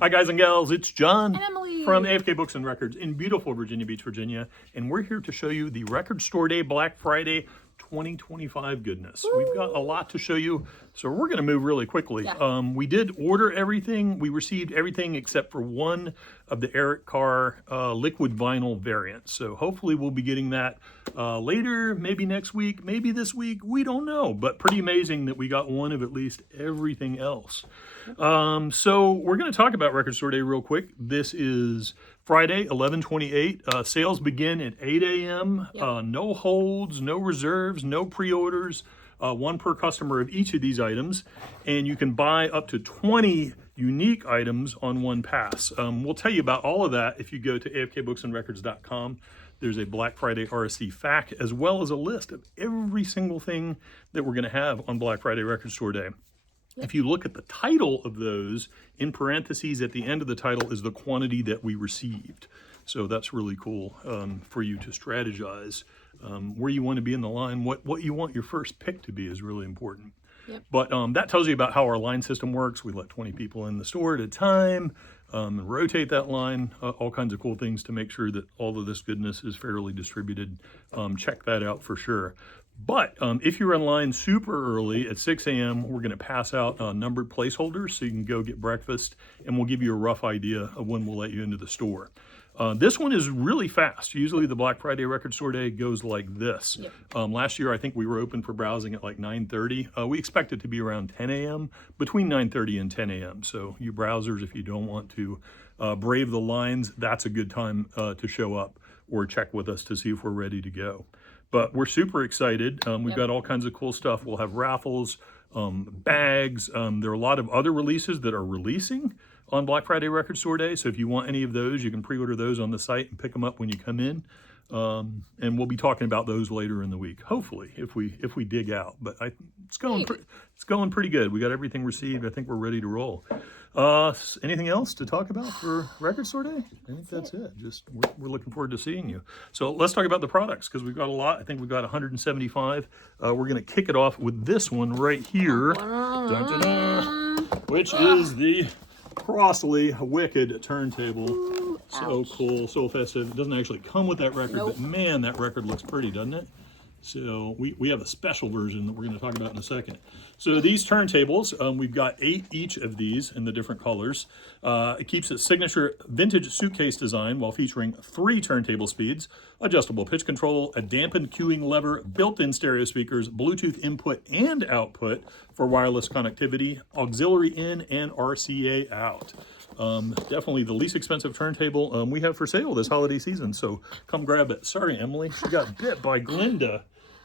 Hi guys and gals, it's John And Emily from AFK Books and Records in beautiful Virginia Beach, Virginia, and we're here to show you the Record Store Day Black Friday 2025 goodness. Woo! We've got a lot to show you, so we're going to move really quickly. Yeah. We did order everything. We received everything except for one of the Eric Carr liquid vinyl variants. So hopefully we'll be getting that later, maybe next week, maybe this week. We don't know, but pretty amazing that we got one of at least everything else. So we're going to talk about Record Store Day real quick. This is Friday, 11/28. Sales begin at 8 a.m. Yep. No holds, no reserves, no pre-orders, one per customer of each of these items. And you can buy up to 20 unique items on one pass. We'll tell you about all of that if you go to afkbooksandrecords.com. There's a Black Friday RSC FAQ, as well as a list of every single thing that we're going to have on Black Friday Record Store Day. If you look at the title of those, in parentheses at the end of the title is the quantity that we received. So that's really cool for you to strategize where you want to be in the line. What you want your first pick to be is really important. Yep. But that tells you about how our line system works. We let 20 people in the store at a time, rotate that line, all kinds of cool things to make sure that all of this goodness is fairly distributed. Check that out for sure. But if you're in line super early at 6 a.m., we're going to pass out numbered placeholders so you can go get breakfast, and we'll give you a rough idea of when we'll let you into the store. This one is really fast. Usually the Black Friday Record Store Day goes like this. Yep. Last year, I think we were open for browsing at like 9:30. We expect it to be around 10 a.m., between 9:30 and 10 a.m. So you browsers, if you don't want to brave the lines, that's a good time to show up or check with us to see if we're ready to go. But we're super excited. We've got all kinds of cool stuff. We'll have raffles, bags. There are a lot of other releases that are releasing on Black Friday Record Store Day. So if you want any of those, you can pre-order those on the site and pick them up when you come in. And we'll be talking about those later in the week, hopefully, if we dig out. But it's going pretty good. We got everything received. I think we're ready to roll. Anything else to talk about for Record Store Day? I think that's it. Just we're looking forward to seeing you. So let's talk about the products because we've got a lot. I think we've got 175. We're going to kick it off with this one right here, which is the Crossley Wicked turntable. Ooh, so ouch. cool, so festive. It doesn't actually come with that record, Nope. but man, that record looks pretty, doesn't it? So we have a special version that we're going to talk about in a second. So these turntables, we've got 8 each of these in the different colors. It keeps its signature vintage suitcase design while featuring 3 turntable speeds, adjustable pitch control, a dampened cueing lever, built-in stereo speakers, Bluetooth input and output for wireless connectivity, auxiliary in and RCA out. Definitely the least expensive turntable we have for sale this holiday season, so come grab it. Sorry, Emily, she got bit by Glinda.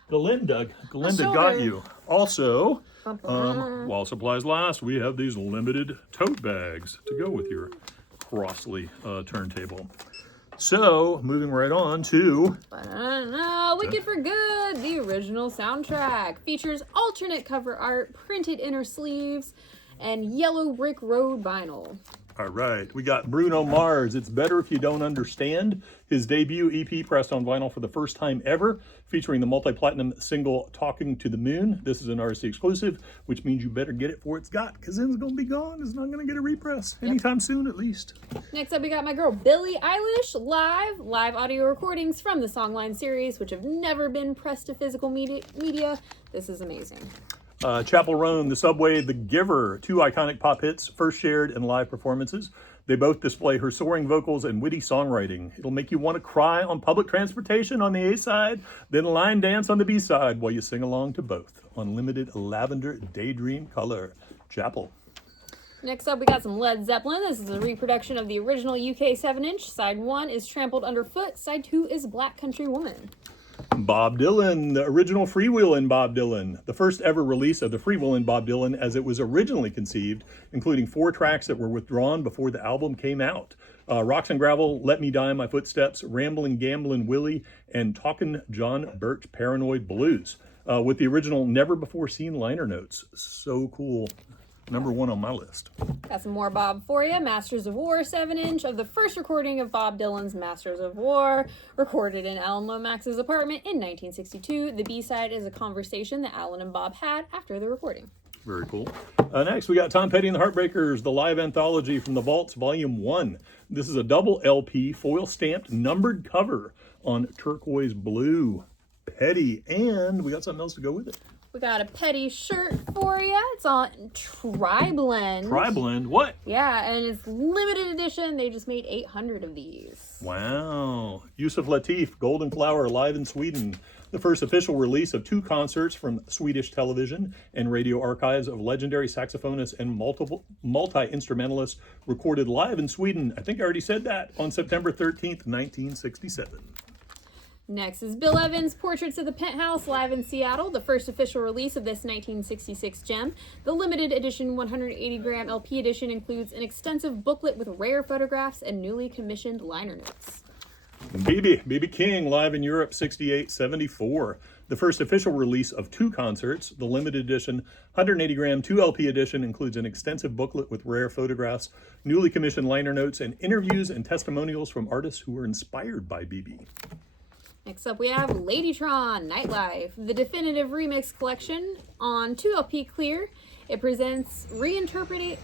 Glinda got you. Also, while supplies last, we have these limited tote bags to go with your Crossley turntable. So, moving right on to Wicked for Good, the original soundtrack. Features alternate cover art, printed inner sleeves, and yellow brick road vinyl. All right, we got Bruno Mars. It's Better If You Don't Understand. His debut EP pressed on vinyl for the first time ever, featuring the multi-platinum single Talking to the Moon. This is an RSC exclusive, which means you better get it for it's got, because then it's going to be gone. It's not going to get a repress anytime soon, at least. Next up, we got my girl Billie Eilish live audio recordings from the Songline series, which have never been pressed to physical media. This is amazing. Chapel Roan, The Subway, The Giver, 2 iconic pop hits, first shared in live performances. They both display her soaring vocals and witty songwriting. It'll make you want to cry on public transportation on the A side, then line dance on the B side while you sing along to both on limited lavender daydream color. Chapel. Next up, we got some Led Zeppelin. This is a reproduction of the original UK 7-inch. Side 1 is Trampled Underfoot. Side 2 is Black Country Woman. Bob Dylan, the original Freewheelin' Bob Dylan, the first ever release of the Freewheelin' Bob Dylan as it was originally conceived, including 4 tracks that were withdrawn before the album came out. Rocks and Gravel, Let Me Die in My Footsteps, Ramblin' Gamblin' Willie, and Talkin' John Birch Paranoid Blues, with the original Never Before Seen liner notes. So cool. Number 1 on my list. Got some more Bob for you. Masters of War 7-inch of the first recording of Bob Dylan's Masters of War, recorded in Alan Lomax's apartment in 1962. The B-side is a conversation that Alan and Bob had after the recording. Very cool. Next, we got Tom Petty and the Heartbreakers, the live anthology from the Vaults, Volume 1. This is a double LP, foil stamped, numbered cover on turquoise blue. Petty, and we got something else to go with it. We got a Petty shirt for you. It's on Tri-Blend. Tri-Blend, what? Yeah, and it's limited edition. They just made 800 of these. Wow. Yusuf Lateef, Golden Flower, live in Sweden. The first official release of 2 concerts from Swedish television and radio archives of legendary saxophonists and multi-instrumentalists recorded live in Sweden. I think I already said that, on September 13th, 1967. Next is Bill Evans' Portraits of the Penthouse, live in Seattle, the first official release of this 1966 gem. The limited edition 180-gram LP edition includes an extensive booklet with rare photographs and newly commissioned liner notes. B.B. King, live in Europe, 68-74. The first official release of 2 concerts. The limited edition 180-gram 2LP edition includes an extensive booklet with rare photographs, newly commissioned liner notes, and interviews and testimonials from artists who were inspired by B.B. Next up, we have Ladytron Nightlife, the definitive remix collection on 2LP clear. It presents reinterpreted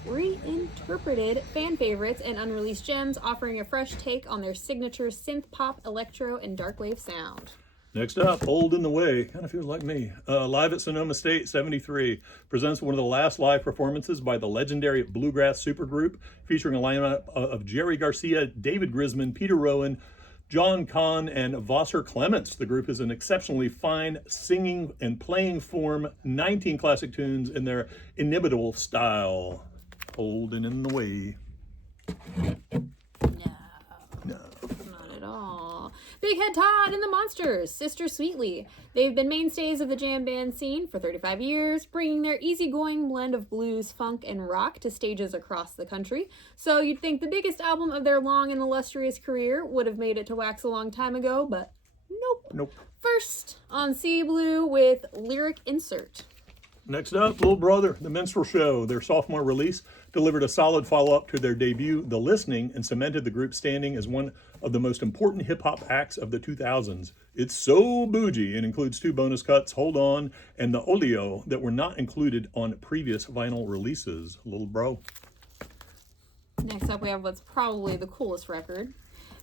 fan favorites and unreleased gems, offering a fresh take on their signature synth pop, electro, and darkwave sound. Next up, Old in the Way, kind of feels like me. Live at Sonoma State, 73, presents one of the last live performances by the legendary bluegrass supergroup, featuring a lineup of Jerry Garcia, David Grisman, Peter Rowan, John Kahn, and Vassar Clements. The group is an exceptionally fine singing and playing form, 19 classic tunes in their inimitable style. Holding in the Way. No, not at all. Big Head Todd and the Monsters, Sister Sweetly. They've been mainstays of the jam band scene for 35 years, bringing their easygoing blend of blues, funk, and rock to stages across the country. So you'd think the biggest album of their long and illustrious career would have made it to wax a long time ago, but nope. First, on Sea Blue with Lyric Insert. Next up, Little Brother, The Minstrel Show. Their sophomore release delivered a solid follow-up to their debut, The Listening, and cemented the group standing as one of the most important hip-hop acts of the 2000s. It's so bougie and includes 2 bonus cuts, Hold On, and The Oleo, that were not included on previous vinyl releases. Little Bro. Next up, we have what's probably the coolest record.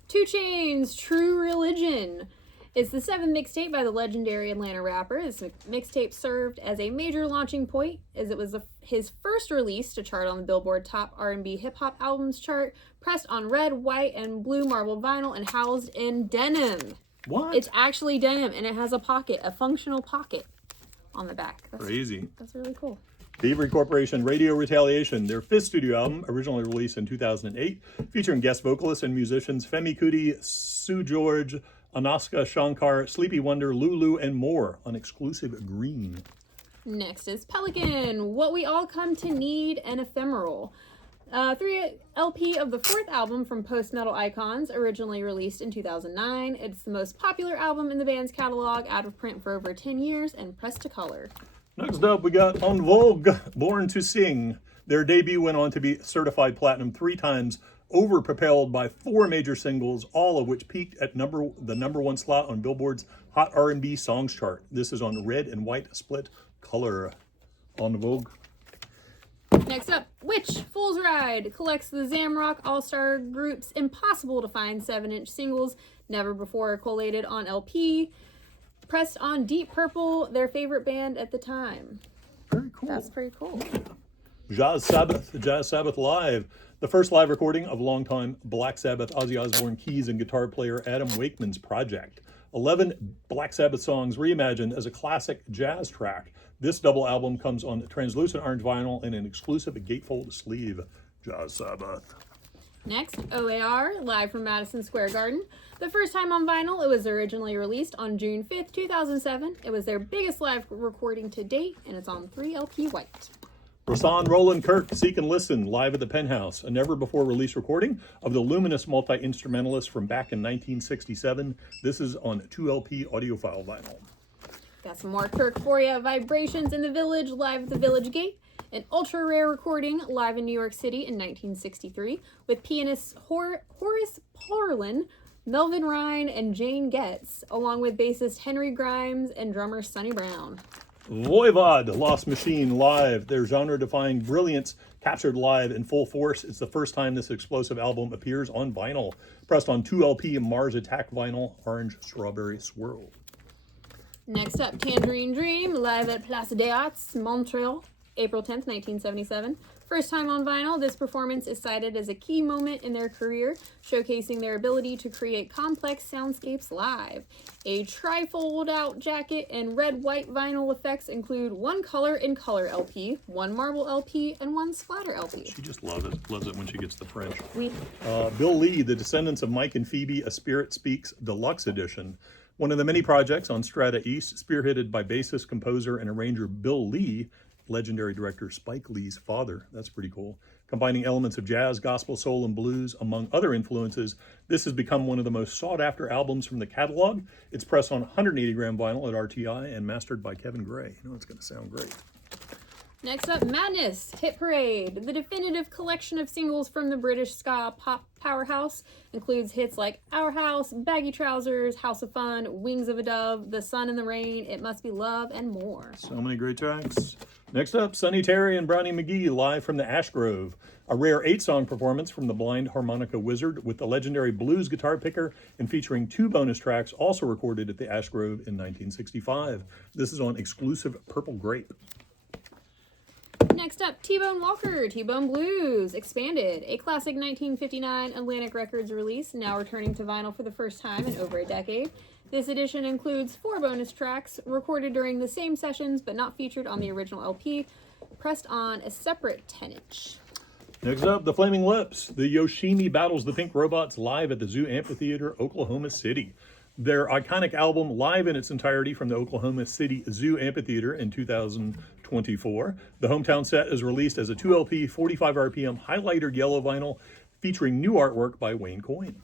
2 Chainz, True Religion. It's the 7th mixtape by the legendary Atlanta rapper. This mixtape served as a major launching point, as it was his first release to chart on the Billboard Top R&B Hip Hop Albums chart, pressed on red, white, and blue marble vinyl, and housed in denim. What? It's actually denim, and it has a pocket, a functional pocket on the back. That's crazy. That's really cool. Thievery Corporation, Radio Retaliation, their 5th studio album, originally released in 2008, featuring guest vocalists and musicians Femi Kuti, Sue George, Anaska Shankar, Sleepy Wonder, Lulu, and more on exclusive green. Next is Pelican, What We All Come to Need, and Ephemeral. 3 LP of the 4th album from Post Metal Icons, originally released in 2009. It's the most popular album in the band's catalog, out of print for over 10 years, and pressed to color. Next up, we got En Vogue, Born to Sing. Their debut went on to be certified platinum 3 times, over-propelled by 4 major singles, all of which peaked at the number 1 slot on Billboard's Hot R&B Songs chart. This is on red and white split color. En Vogue. Next up, Witch, Fool's Ride, collects the Zamrock All-Star Group's impossible to find 7-inch singles, never before collated on LP, pressed on Deep Purple, their favorite band at the time. Very cool. That's pretty cool. Jazz Sabbath Live, the first live recording of longtime Black Sabbath Ozzy Osbourne keys and guitar player Adam Wakeman's project. 11 Black Sabbath songs reimagined as a classic jazz track. This double album comes on translucent orange vinyl and an exclusive gatefold sleeve. Jazz Sabbath. Next, OAR, live from Madison Square Garden. The first time on vinyl, it was originally released on June 5th, 2007. It was their biggest live recording to date, and it's on 3LP white. Rahsaan Roland Kirk, Seek and Listen, live at the Penthouse, a never-before-released recording of the luminous multi-instrumentalist from back in 1967. This is on 2LP audiophile vinyl. Got some more Kirk for you. Vibrations in the Village, live at the Village Gate. An ultra-rare recording live in New York City in 1963 with pianists Horace Parlin, Melvin Ryan, and Jane Getz, along with bassist Henry Grimes and drummer Sonny Brown. Voivod, Lost Machine live. Their genre-defying brilliance captured live in full force. It's the first time this explosive album appears on vinyl. Pressed on 2LP Mars Attack vinyl, Orange Strawberry Swirl. Next up, Tangerine Dream, live at Place des Arts, Montreal, April 10th, 1977. First time on vinyl, this performance is cited as a key moment in their career, showcasing their ability to create complex soundscapes live. A tri-fold out jacket and red-white vinyl effects include one color in color LP, one marble LP, and one splatter LP. She just loves it when she gets the French. We Bill Lee, The Descendants of Mike and Phoebe, A Spirit Speaks Deluxe Edition. One of the many projects on Strata East, spearheaded by bassist, composer, and arranger Bill Lee, legendary director Spike Lee's father. That's pretty cool. Combining elements of jazz, gospel, soul, and blues, among other influences, this has become one of the most sought-after albums from the catalog. It's pressed on 180-gram vinyl at RTI and mastered by Kevin Gray. You know it's going to sound great. Next up, Madness, Hit Parade. The definitive collection of singles from the British ska pop powerhouse includes hits like Our House, Baggy Trousers, House of Fun, Wings of a Dove, The Sun and the Rain, It Must Be Love, and more. So many great tracks. Next up, Sonny Terry and Brownie McGee live from the Ashgrove. A rare 8-song performance from the blind harmonica wizard with the legendary blues guitar picker and featuring 2 bonus tracks also recorded at the Ashgrove in 1965. This is on exclusive Purple Grape. Next up, T-Bone Walker, T-Bone Blues, Expanded, a classic 1959 Atlantic Records release, now returning to vinyl for the first time in over a decade. This edition includes 4 bonus tracks recorded during the same sessions but not featured on the original LP, pressed on a separate 10-inch. Next up, The Flaming Lips. The Yoshimi battles the Pink Robots live at the Zoo Amphitheater, Oklahoma City. Their iconic album, live in its entirety from the Oklahoma City Zoo Amphitheater in 2024. The hometown set is released as a 2LP, 45 RPM highlighter yellow vinyl featuring new artwork by Wayne Coyne.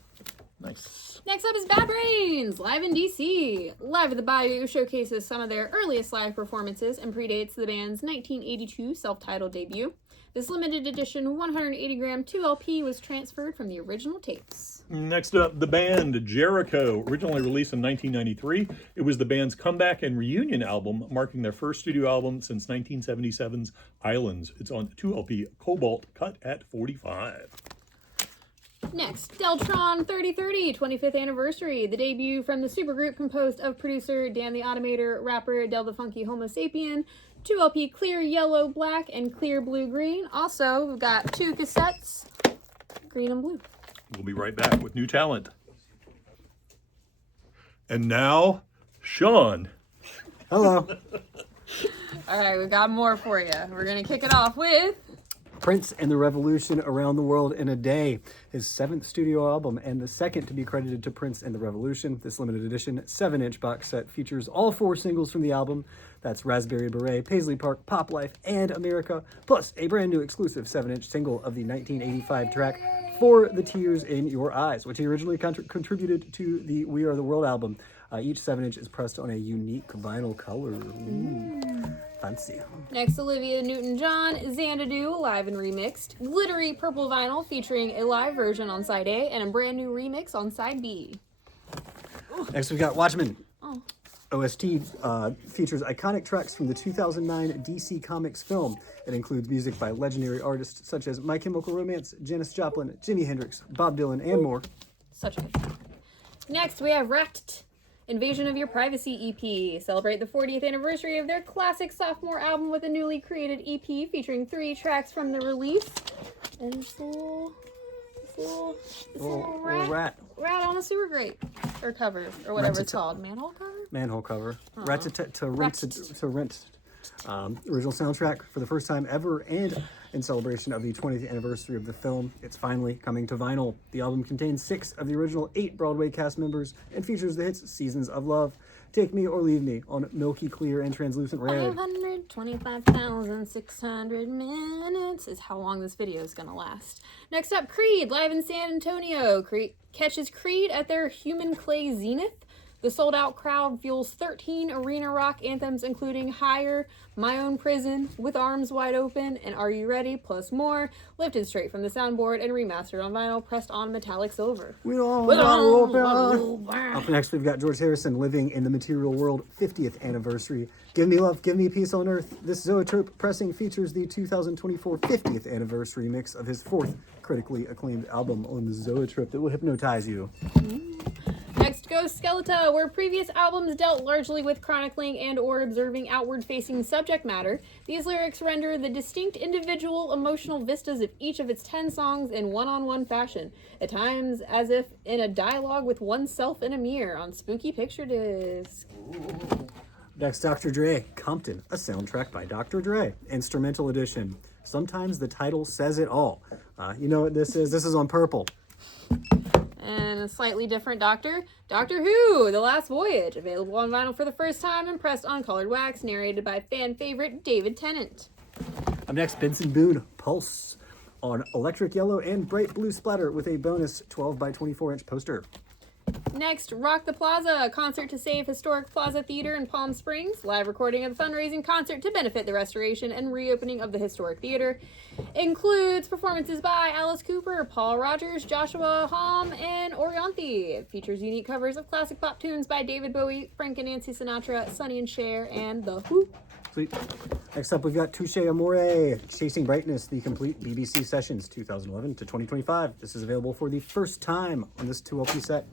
Nice. Next up is Bad Brains, live in DC. Live at the Bayou showcases some of their earliest live performances and predates the band's 1982 self-titled debut. This limited edition 180-gram 2LP was transferred from the original tapes. Next up, the band Jericho, originally released in 1993. It was the band's comeback and reunion album, marking their first studio album since 1977's Islands. It's on 2LP Cobalt, cut at 45. Next, Deltron 3030, 25th anniversary, the debut from the supergroup composed of producer Dan the Automator, rapper Del the Funky Homo Sapien, 2LP clear yellow black and clear blue green. Also, we've got 2 cassettes, green and blue. We'll be right back with new talent. And now, Sean. Hello. All right, we got more for you. We're going to kick it off with Prince and the Revolution Around the World in a Day, his 7th studio album and the second to be credited to Prince and the Revolution. This limited edition 7-inch box set features all 4 singles from the album. That's Raspberry Beret, Paisley Park, Pop Life, and America, plus a brand new exclusive 7-inch single of the 1985 track For the Tears in Your Eyes, which he originally contributed to the We Are the World album. Each 7-inch is pressed on a unique vinyl color. Fancy. next Olivia Newton-John, Xanadu, live and remixed, glittery purple vinyl featuring a live version on side A and a brand new remix on side B. Next we got Watchmen. OST features iconic tracks from the 2009 DC Comics film. It includes music by legendary artists such as My Chemical Romance, Janis Joplin, Jimi Hendrix, Bob Dylan, and more. Such a good track. Next, we have Wrapped, Invasion of Your Privacy EP. Celebrate the 40th anniversary of their classic sophomore album with a newly created EP featuring 3 tracks from the release. And this little rat on a sewer grate. Or cover, or whatever it's called. Manhole cover? Manhole cover. Rent original soundtrack for the first time ever, and in celebration of the 20th anniversary of the film, it's finally coming to vinyl. The album contains 6 of the original 8 Broadway cast members and features the hits Seasons of Love, Take Me or Leave Me on Milky Clear and Translucent Red. 525,600 minutes is how long this video is going to last. Next up, Creed, live in San Antonio. Creed catches Creed at their Human Clay Zenith. The sold-out crowd fuels 13 arena rock anthems, including Higher, My Own Prison, With Arms Wide Open, and Are You Ready, plus more, lifted straight from the soundboard and remastered on vinyl, pressed on metallic silver. We don't Up next, we've got George Harrison, Living in the Material World, 50th anniversary. Give Me Love, Give Me Peace on Earth. This Zoetrope pressing features the 2024 50th anniversary mix of his fourth critically acclaimed album on the Zoetrope that will hypnotize you. Next goes Skeletor, where previous albums dealt largely with chronicling and or observing outward-facing subject matter. These lyrics render the distinct individual emotional vistas of each of its 10 songs in one-on-one fashion, at times as if in a dialogue with oneself in a mirror on Spooky Picture Disc. Next, Dr. Dre, Compton, a soundtrack by Dr. Dre, instrumental edition. Sometimes the title says it all. You know what this is? This is on Purple. And a slightly different Doctor Who, The Last Voyage, available on vinyl for the first time and pressed on colored wax, narrated by fan favorite David Tennant. Up next, Benson Boone, Pulse, on electric yellow and bright blue splatter with a bonus 12 by 24 inch poster. Next, Rock the Plaza, a concert to save historic Plaza Theater in Palm Springs. Live recording of the fundraising concert to benefit the restoration and reopening of the historic theater. Includes performances by Alice Cooper, Paul Rogers, Joshua Homme, and Orianthi. It features unique covers of classic pop tunes by David Bowie, Frank and Nancy Sinatra, Sonny and Cher, and The Who. Sweet. Next up, we've got Touche Amore, Chasing Brightness, the complete BBC Sessions 2011 to 2025. This is available for the first time on this 2LP set.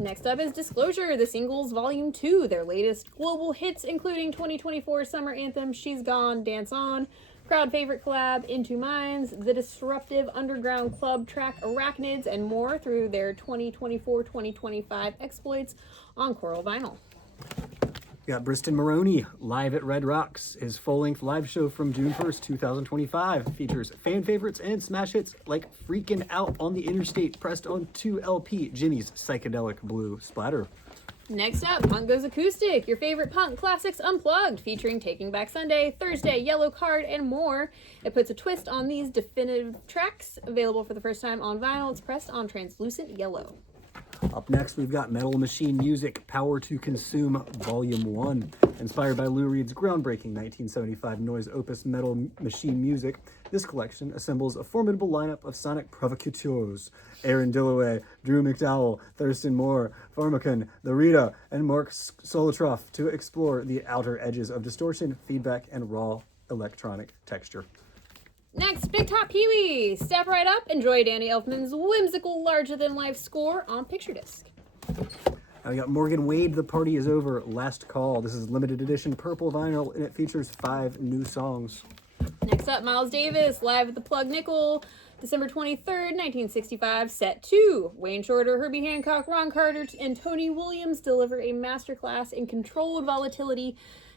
Next up is Disclosure, the Singles Volume 2, their latest global hits, including 2024 summer anthem She's Gone, Dance On, crowd favorite collab Into Minds, the disruptive underground club track Arachnids, and more through their 2024-2025 exploits on Coral Vinyl. We got Briston Maroney, Live at Red Rocks. His full-length live show from June 1st, 2025 features fan favorites and smash hits like Freakin' Out on the Interstate, pressed on 2LP, Jimmy's Psychedelic Blue Splatter. Next up, Punk Goes Acoustic, your favorite punk classics unplugged, featuring Taking Back Sunday, Thursday, Yellow Card, and more. It puts a twist on these definitive tracks, available for the first time on vinyl. It's pressed on translucent yellow. Up next, we've got Metal Machine Music, Power to Consume, Volume 1. Inspired by Lou Reed's groundbreaking 1975 noise opus Metal Machine Music, this collection assembles a formidable lineup of sonic provocateurs: Aaron Dilloway, Drew McDowell, Thurston Moore, Pharmacon, The Rita, and Mark Solotroff to explore the outer edges of distortion, feedback, and raw electronic texture. Next, Big Top Pee-wee. Step right up, enjoy Danny Elfman's whimsical larger-than-life score on Picture Disc. Now we got Morgan Wade, The Party Is Over, Last Call. This is limited edition purple vinyl, and it features 5 new songs. Next up, Miles Davis, live at the Plug Nickel, December 23rd, 1965, Set 2. Wayne Shorter, Herbie Hancock, Ron Carter, and Tony Williams deliver a masterclass in controlled volatility,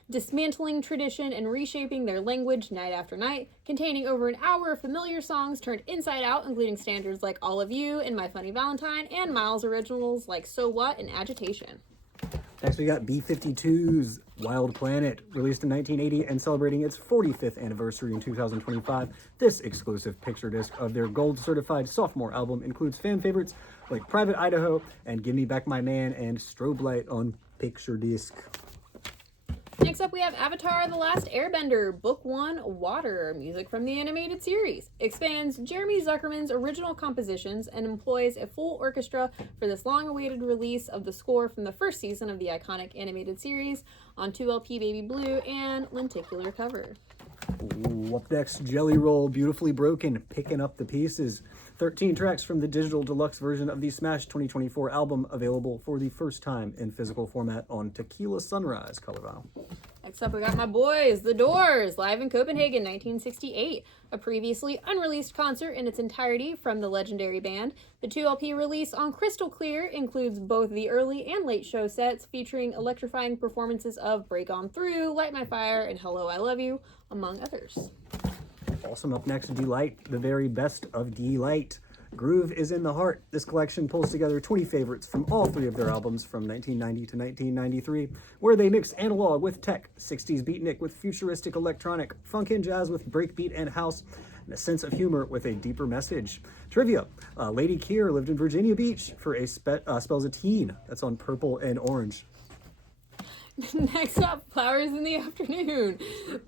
dismantling tradition and reshaping their language night after night, containing over an hour of familiar songs turned inside out, including standards like All of You and My Funny Valentine, and Miles originals like So What and Agitation. Next, we got B-52's Wild Planet, released in 1980 and celebrating its 45th anniversary in 2025. This exclusive picture disc of their gold-certified sophomore album includes fan favorites like Private Idaho and Give Me Back My Man and Strobe Light on picture disc. Next up, we have Avatar: The Last Airbender, Book 1, Water, music from the animated series. Expands Jeremy Zuckerman's original compositions and employs a full orchestra for this long-awaited release of the score from the first season of the iconic animated series on 2LP Baby Blue and lenticular cover. Ooh, up next, Jelly Roll, Beautifully Broken, Picking Up the Pieces. 13 tracks from the digital deluxe version of the Smash 2024 album, available for the first time in physical format on Tequila Sunrise color vinyl. Next up, we got my boys, The Doors, live in Copenhagen, 1968. A previously unreleased concert in its entirety from the legendary band. The 2LP release on Crystal Clear includes both the early and late show sets, featuring electrifying performances of Break On Through, Light My Fire, and Hello, I Love You, among others. Awesome. Up next, Delight, the very best of Delight. Groove is in the Heart. This collection pulls together 20 favorites from all 3 of their albums from 1990 to 1993, where they mix analog with tech, 60s beatnik with futuristic electronic, funk and jazz with breakbeat and house, and a sense of humor with a deeper message. Trivia, Lady Keir lived in Virginia Beach for spells a teen. That's on Purple and Orange. Next up, Flowers in the Afternoon,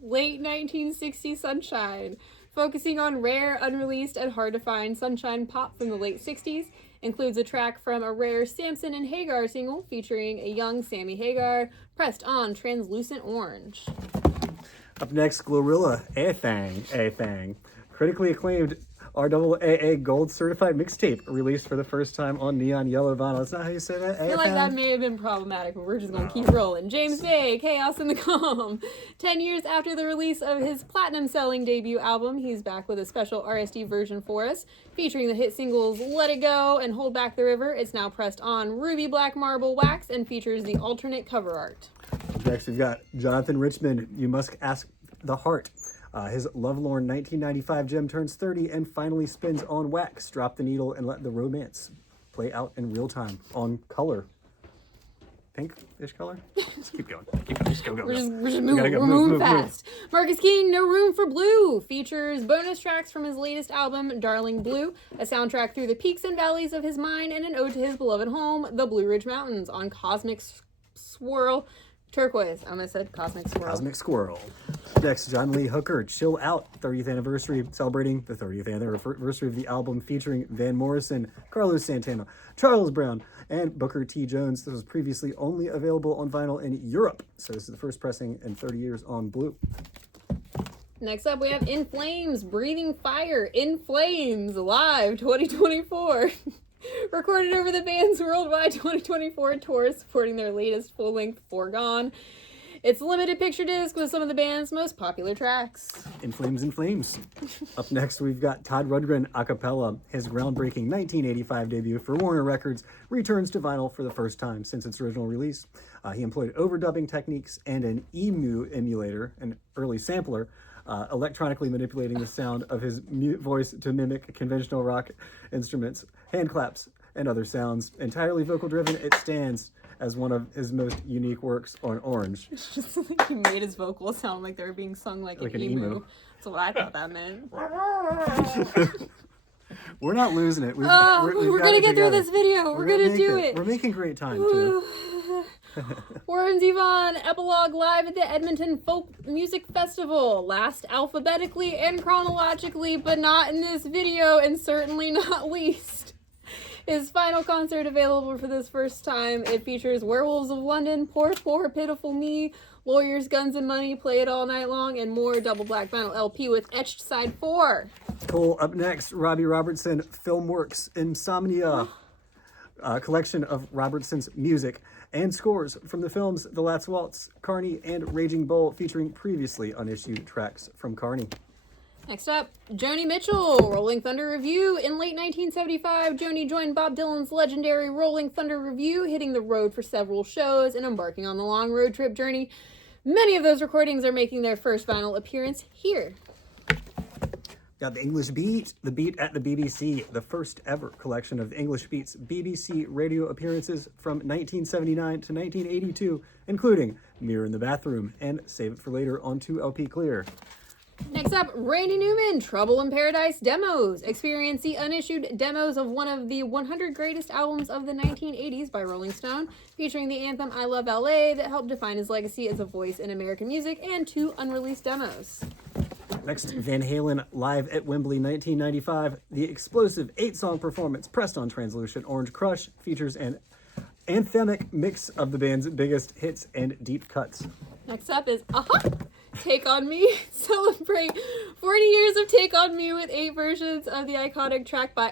late 1960s Sunshine. Focusing on rare, unreleased, and hard-to-find Sunshine pop from the late 60s, includes a track from a rare Samson and Hagar single featuring a young Sammy Hagar, pressed on translucent orange. Up next, Glorilla, A Thang. Critically acclaimed RAAA Gold Certified Mixtape, released for the first time on neon yellow vinyl. That's not how you say that? I feel like that may have been problematic, but we're just going to keep rolling. James Bay, Chaos in the Calm. 10 years after the release of his platinum-selling debut album, he's back with a special RSD version for us, featuring the hit singles Let It Go and Hold Back the River. It's now pressed on ruby black marble wax and features the alternate cover art. Next, we've got Jonathan Richman, You Must Ask the Heart. His lovelorn 1995 gem turns 30 and finally spins on wax. Drop the needle and let the romance play out in real time on color. Pink-ish color? Just keep going. Just go. We're just moving. We're moving fast. Marcus King, No Room for Blue, features bonus tracks from his latest album, Darling Blue, a soundtrack through the peaks and valleys of his mind, and an ode to his beloved home, the Blue Ridge Mountains, on Cosmic Swirl. Turquoise. I almost said Cosmic Squirrel. Cosmic Squirrel. Next, John Lee Hooker, Chill Out, 30th anniversary, celebrating the 30th anniversary of the album featuring Van Morrison, Carlos Santana, Charles Brown, and Booker T. Jones. This was previously only available on vinyl in Europe, so this is the first pressing in 30 years on blue. Next up, we have In Flames, Breathing Fire, In Flames, live 2024. Recorded over the band's worldwide 2024 tour, supporting their latest full-length Foregone. It's a limited picture disc with some of the band's most popular tracks. In Flames. Up next, we've got Todd Rundgren a cappella. His groundbreaking 1985 debut for Warner Records returns to vinyl for the first time since its original release. He employed overdubbing techniques and an EMU emulator, an early sampler, electronically manipulating the sound of his mute voice to mimic conventional rock instruments, hand claps, and other sounds. Entirely vocal driven, it stands as one of his most unique works on Orange. It's just like he made his vocals sound like they were being sung like an emu. That's what I thought that meant. We're not losing it. We're gonna get through this video. We're gonna do it. We're making great time, too. Warren Zevon, Epilogue live at the Edmonton Folk Music Festival. Last alphabetically and chronologically, but not in this video, and certainly not least. His final concert available for this first time. It features Werewolves of London, Poor Poor Pitiful Me, Lawyers, Guns and Money, Play It All Night Long, and more double black vinyl LP with Etched Side 4. Cool. Up next, Robbie Robertson, Filmworks, Insomnia. A collection of Robertson's music and scores from the films The Last Waltz, Carney, and Raging Bull, featuring previously unissued tracks from Carney. Next up, Joni Mitchell, Rolling Thunder Revue. In late 1975, Joni joined Bob Dylan's legendary Rolling Thunder Revue, hitting the road for several shows and embarking on the long road trip journey. Many of those recordings are making their first vinyl appearance here. Got the English Beat, the Beat at the BBC, the first ever collection of English Beat's BBC radio appearances from 1979 to 1982, including Mirror in the Bathroom and Save It for Later on 2LP Clear. Next up, Randy Newman, Trouble in Paradise Demos. Experience the unissued demos of one of the 100 greatest albums of the 1980s by Rolling Stone, featuring the anthem I Love LA that helped define his legacy as a voice in American music, and 2 unreleased demos. Next, Van Halen live at Wembley 1995. The explosive 8-song performance pressed on translucent Orange Crush features an anthemic mix of the band's biggest hits and deep cuts. Next up is Take On Me. Celebrate 40 years of Take On Me with 8 versions of the iconic track by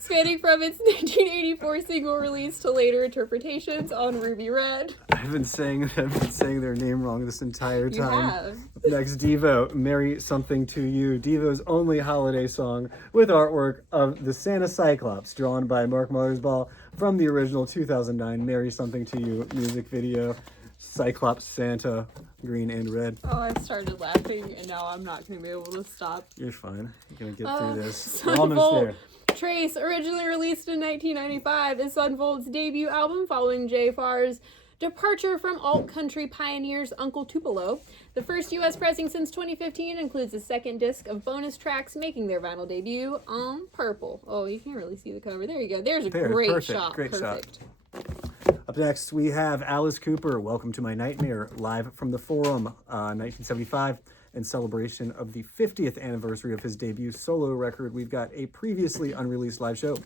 spanning from its 1984 single release to later interpretations on Ruby Red. I've been saying their name wrong this entire time. You have. Next, Devo, Marry Something to You. Devo's only holiday song with artwork of the Santa Cyclops, drawn by Mark Mothersbaugh from the original 2009 Marry Something to You music video. Cyclops, Santa, green and red. Oh, I started laughing, and now I'm not going to be able to stop. You're fine. You're going to get through this. Sunvolt, We're almost there. Trace, originally released in 1995, is Sunvolt's debut album following Jay Farr's Departure from alt country pioneers Uncle Tupelo. The first U.S. pressing since 2015 includes a second disc of bonus tracks making their vinyl debut on purple. Oh, you can't really see the cover. There you go. There's a great perfect, shot. great shot. Perfect. Up next, we have Alice Cooper, Welcome to My Nightmare, live from the Forum, 1975. In celebration of the 50th anniversary of his debut solo record, we've got a previously unreleased live show.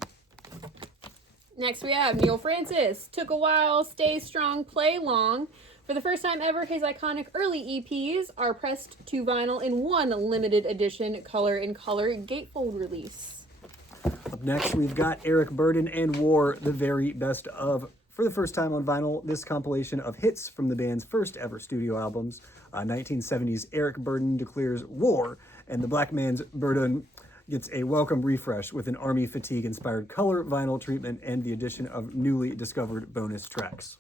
Next we have Neil Francis. Took a while, stay strong, play long. For the first time ever, his iconic early EPs are pressed to vinyl in one limited edition color in color gatefold release. Up next, we've got Eric Burdon and War, the very best of. For the first time on vinyl, this compilation of hits from the band's first ever studio albums. 1970s Eric Burdon declares war, and the Black Man's Burdon gets a welcome refresh with an Army Fatigue-inspired color vinyl treatment and the addition of newly discovered bonus tracks.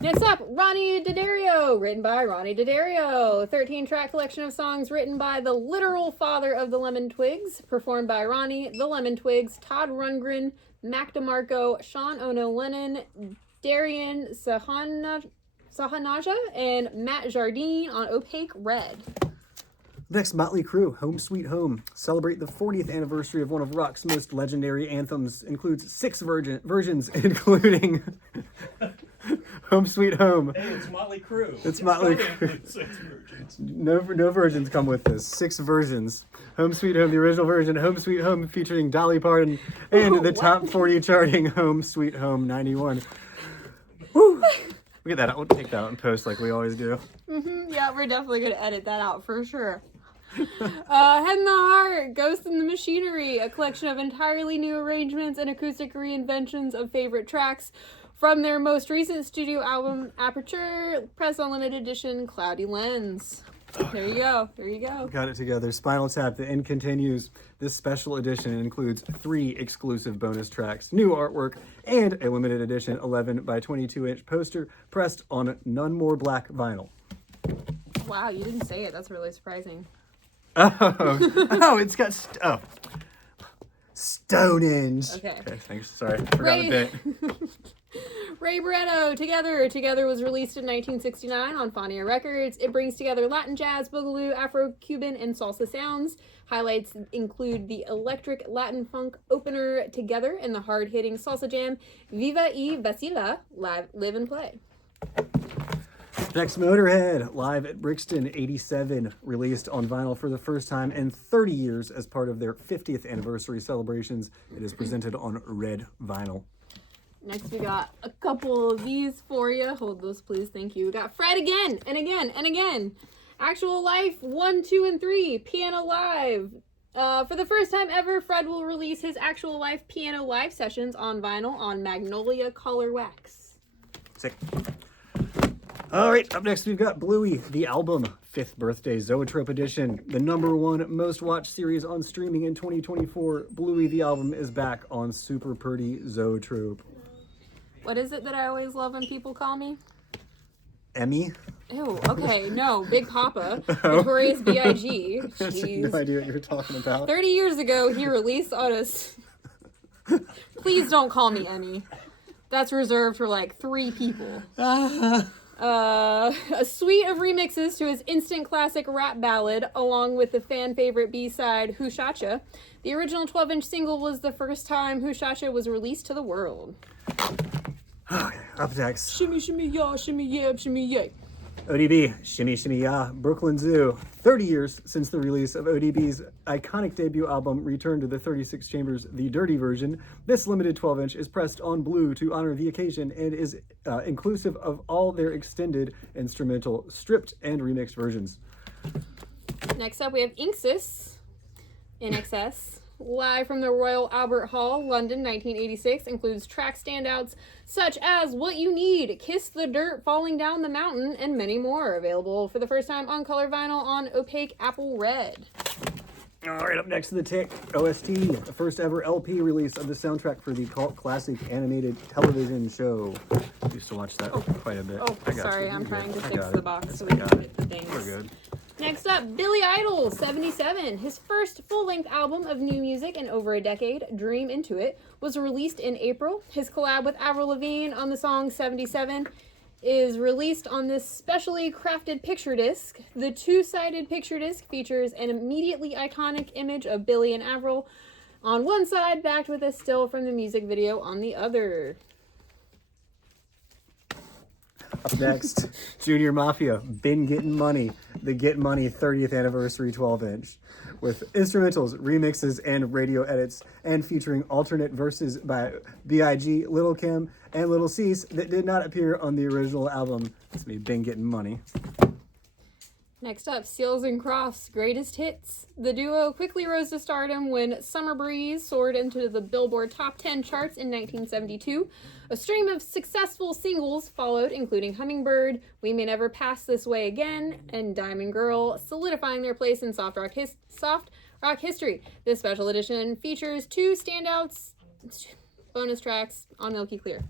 Next up, Ronnie D'Addario, written by Ronnie D'Addario. 13-track collection of songs written by the literal father of the Lemon Twigs, performed by Ronnie, the Lemon Twigs, Todd Rundgren, Mac DeMarco, Sean Ono Lennon, Darian Sahanaja, and Matt Jardine on Opaque Red. Next, Motley Crue, Home Sweet Home. Celebrate the 40th anniversary of one of rock's most legendary anthems. Includes 6 versions, including Home Sweet Home. Hey, it's Motley Crue. It's Motley Crue. 6 versions. No versions come with this. 6 versions. Home Sweet Home, the original version. Home Sweet Home featuring Dolly Parton. And the top 40 charting Home Sweet Home 91. Woo! Look at that. I'll take that out and post like we always do. Yeah, we're definitely going to edit that out for sure. Head in the Heart, Ghost in the Machinery, a collection of entirely new arrangements and acoustic reinventions of favorite tracks from their most recent studio album, Aperture, pressed on limited edition, Cloudy Lens. There you go. There you go. Got it together. Spinal Tap, The End Continues. This special edition includes 3 exclusive bonus tracks, new artwork, and a limited edition 11 by 22-inch poster pressed on None More Black vinyl. Wow, you didn't say it. That's really surprising. Oh, it's got Stonehenge. Okay. Thanks. Sorry, forgot the bit. Ray Barretto, Together. Together was released in 1969 on Fania Records. It brings together Latin jazz, boogaloo, Afro-Cuban, and salsa sounds. Highlights include the electric Latin funk opener Together and the hard-hitting salsa jam Viva y Vacila, Live and Play. Next, Motorhead, live at Brixton 87, released on vinyl for the first time in 30 years as part of their 50th anniversary celebrations. It is presented on red vinyl. Next, we got a couple of these for you. Hold those, please. Thank you. We got Fred again and again and again. Actual Life 1, 2, and 3. Piano Live. For the first time ever, Fred will release his Actual Life piano live sessions on vinyl on Magnolia Color Wax. Sick. All right, up next we've got Bluey, the album, 5th birthday Zoetrope edition, the #1 most watched series on streaming in 2024. Bluey, the album, is back on Super Purdy Zoetrope. What is it that I always love when people call me? Emmy? Ew, okay, no, Big Papa, Notorious B.I.G. I have Jeez. no idea what you're talking about. 30 years ago, he released on us. Please don't call me Emmy. That's reserved for like 3 people. A suite of remixes to his instant classic rap ballad, along with the fan favorite B-side Hushacha. The original 12-inch single was the first time Hushacha was released to the world. Up next, Shimmy, shimmy, ya, shimmy, yeah, shimmy, yay. ODB, Shimmy Shimmy Ya, Brooklyn Zoo. 30 years since the release of ODB's iconic debut album, Return to the 36 Chambers, the Dirty Version. This limited 12-inch is pressed on blue to honor the occasion and is inclusive of all their extended instrumental, stripped, and remixed versions. Next up, we have Inxus, INXS, live from the Royal Albert Hall, London, 1986, includes track standouts such as What You Need, Kiss the Dirt, Falling Down the Mountain, and many more. Available for the first time on color vinyl on Opaque Apple Red. All right, up next to the Tick, OST, the first ever LP release of the soundtrack for the cult classic animated television show. I used to watch that quite a bit. Oh, I got sorry, you. I'm You're trying good. to I fix got the it. box so I we got can it. get the things. We're good. Next up, Billy Idol, 77. His first full-length album of new music in over a decade, Dream Into It, was released in April. His collab with Avril Lavigne on the song 77 is released on this specially crafted picture disc. The two-sided picture disc features an immediately iconic image of Billy and Avril on one side, backed with a still from the music video on the other. Up next, Junior Mafia, Been Getting Money, the Get Money 30th Anniversary 12-inch. With instrumentals, remixes, and radio edits, and featuring alternate verses by B.I.G., Lil' Kim, and Lil' Cease that did not appear on the original album. It's me, Been Getting Money. Next up, Seals and Crofts, Greatest Hits. The duo quickly rose to stardom when Summer Breeze soared into the Billboard Top 10 charts in 1972. A stream of successful singles followed, including Hummingbird, We May Never Pass This Way Again, and Diamond Girl, solidifying their place in soft rock history. This special edition features two standouts bonus tracks on Milky Clear.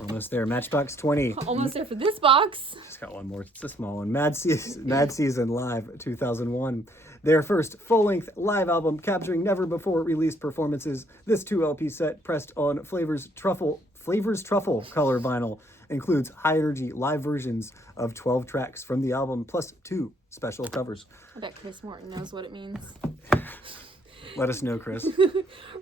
Almost there. Matchbox 20. Almost there for this box. Just got one more. It's a small one. Mad Season Live 2001. Their first full-length live album capturing never-before-released performances. This 2 LP set pressed on Flavors Truffle color vinyl includes high-energy live versions of 12 tracks from the album plus 2 special covers. I bet Chris Morton knows what it means. Let us know, Chris.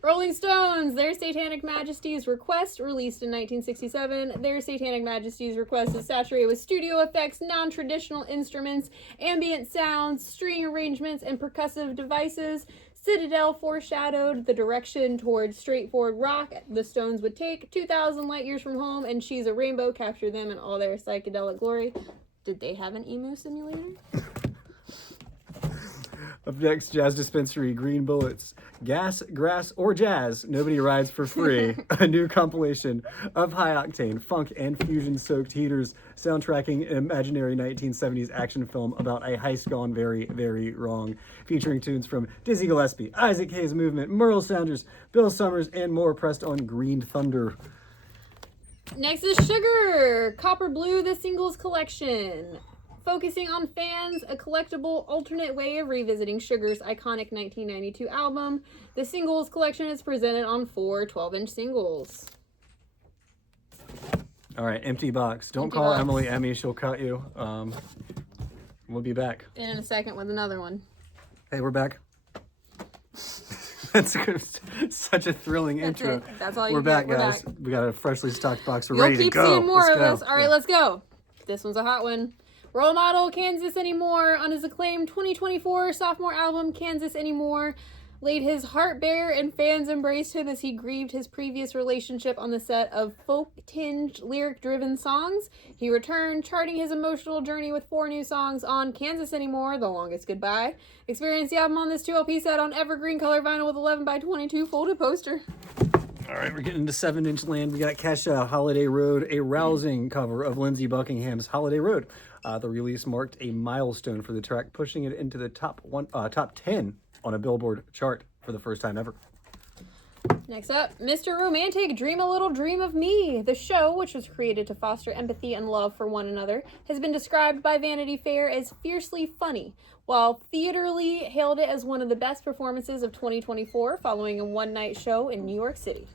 Rolling Stones, Their Satanic Majesty's Request, released in 1967. Their Satanic Majesty's Request is saturated with studio effects, non-traditional instruments, ambient sounds, string arrangements, and percussive devices. Citadel foreshadowed the direction towards straightforward rock the Stones would take. 2,000 Light Years from Home and She's a Rainbow capture them in all their psychedelic glory. Did they have an emu simulator? Up next, Jazz Dispensary, Green Bullets, Gas, Grass, or Jazz, Nobody Rides for Free, a new compilation of high-octane, funk, and fusion-soaked heaters, soundtracking an imaginary 1970s action film about a heist gone very, very wrong, featuring tunes from Dizzy Gillespie, Isaac Hayes Movement, Merle Saunders, Bill Summers, and more pressed on Green Thunder. Next is Sugar, Copper Blue, the Singles Collection. Focusing on fans, a collectible alternate way of revisiting Sugar's iconic 1992 album. The Singles Collection is presented on 4 12-inch singles. All right, empty box. Don't Empty call box. Emily Emmy, she'll cut you. We'll be back. In a second with another one. Hey, we're back. That's such a thrilling intro. it. That's all you We're get. back, We're guys. back. We got a freshly stocked box. We're You'll ready to keep go. seeing more Let's of go. this. All right, Yeah. let's go. This one's a hot one. Role model Kansas Anymore on his acclaimed 2024 sophomore album Kansas Anymore laid his heart bare and fans embraced him as he grieved his previous relationship on the set of folk-tinged, lyric-driven songs. He returned, charting his emotional journey with 4 new songs on Kansas Anymore, The Longest Goodbye. Experience the album on this 2 LP set on evergreen color vinyl with 11x22 folded poster. All right, we're getting into 7-inch land. We got Kesha, Holiday Road, a rousing cover of Lindsey Buckingham's Holiday Road. The release marked a milestone for the track, pushing it into the top 10 on a Billboard chart for the first time ever. Next up, Mr. Romantic, Dream a Little Dream of Me. The show, which was created to foster empathy and love for one another, has been described by Vanity Fair as fiercely funny, while Theaterly hailed it as one of the best performances of 2024 following a one-night show in New York City.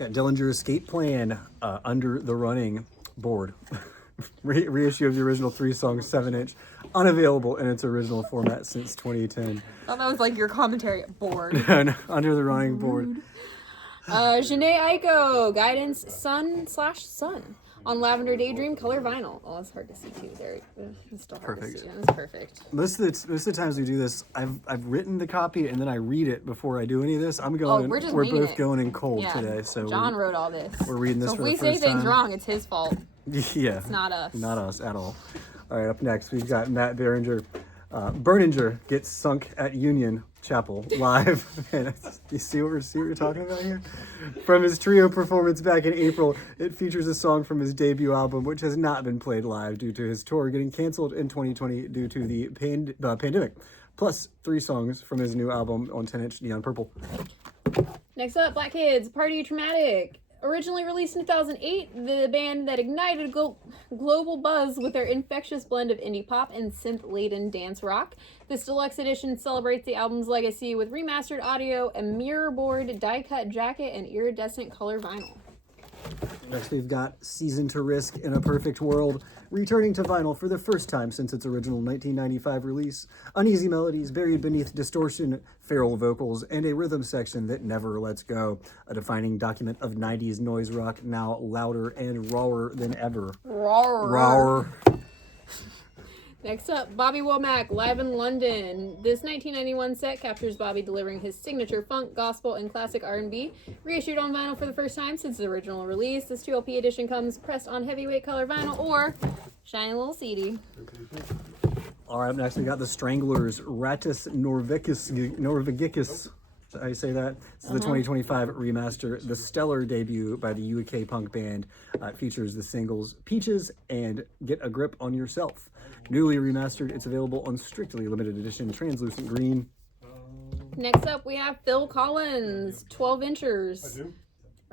Got Dillinger Escape Plan, Under the Running Board. Reissue of the original 3-song 7-inch, unavailable in its original format since 2010. Oh, that was like your commentary. Bored. Under the Running Board. Jhené Aiko, Guidance Sun/Sun on Lavender Daydream color vinyl. Oh, it's hard to see too. There, it's still hard Perfect. to see. It's perfect. Most of the times we do this, I've written the copy and then I read it before I do any of this. I'm going. we're just we're winging both it. going in cold Yeah, today, so John wrote all this. we're reading this so for if the we first say things time. wrong, it's his fault. Yeah, It's not us. not us at all. All right, up next we've got Matt Berninger. Berninger gets sunk at Union Chapel live. And you see what we're talking about here? From his trio performance back in April, it features a song from his debut album, which has not been played live due to his tour getting canceled in 2020 due to the pandemic. Plus 3 songs from his new album on 10-inch Neon Purple. Next up, Black Kids, Party Traumatic. Originally released in 2008, the band that ignited global buzz with their infectious blend of indie pop and synth-laden dance rock. This deluxe edition celebrates the album's legacy with remastered audio, a mirror-board die-cut jacket, and iridescent color vinyl. Next, we've got Season to Risk in a Perfect World, returning to vinyl for the first time since its original 1995 release. Uneasy melodies buried beneath distortion, feral vocals, and a rhythm section that never lets go. A defining document of 90s noise rock, now louder and rawer than ever. Rawer. Next up, Bobby Womack, live in London. This 1991 set captures Bobby delivering his signature funk, gospel, and classic R&B. Reissued on vinyl for the first time since the original release, this 2LP edition comes pressed on heavyweight color vinyl or shiny little CD. All right, up next we got the Stranglers, Rattus Norvegicus. How you say that? This is the 2025 remaster, the stellar debut by the UK punk band. It features the singles Peaches and Get a Grip on Yourself. Newly remastered, it's available on strictly limited edition translucent green. Next up, we have Phil Collins, 12 Inchers.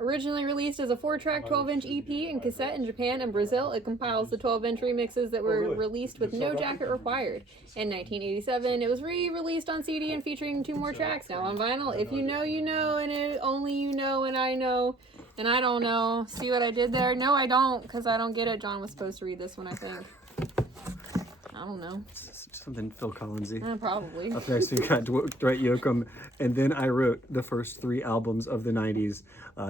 Originally released as a 4-track 12-inch EP and cassette in Japan and Brazil, it compiles the 12-inch remixes that were released with no jacket required. In 1987, it was re-released on CD and featuring 2 more tracks, now on vinyl. If you know, you know, and only you know, and I know, and I don't know. See what I did there? No, I don't, because I don't get it. John was supposed to read this one, I think. I don't know. Something Phil Collinsy. Probably. Up next, we got Dwight Yoakam, and Then I Wrote, the first 3 albums of the 90s.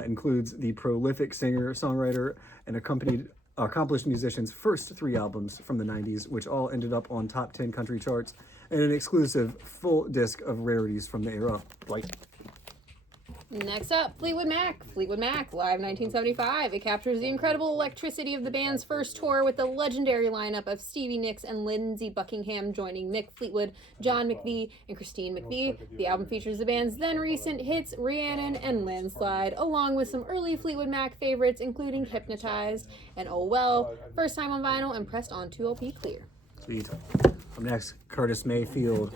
Includes the prolific singer, songwriter, and accomplished musician's first 3 albums from the 90s, which all ended up on top 10 country charts, and an exclusive full disc of rarities from the era. Dwight. Next up, Fleetwood Mac. Fleetwood Mac, live 1975. It captures the incredible electricity of the band's first tour with the legendary lineup of Stevie Nicks and Lindsey Buckingham joining Mick Fleetwood, John McVie, and Christine McVie. The album features the band's then recent hits Rhiannon and Landslide, along with some early Fleetwood Mac favorites including Hypnotized and Oh Well, first time on vinyl and pressed on 2LP clear. Sweet. Up next, Curtis Mayfield.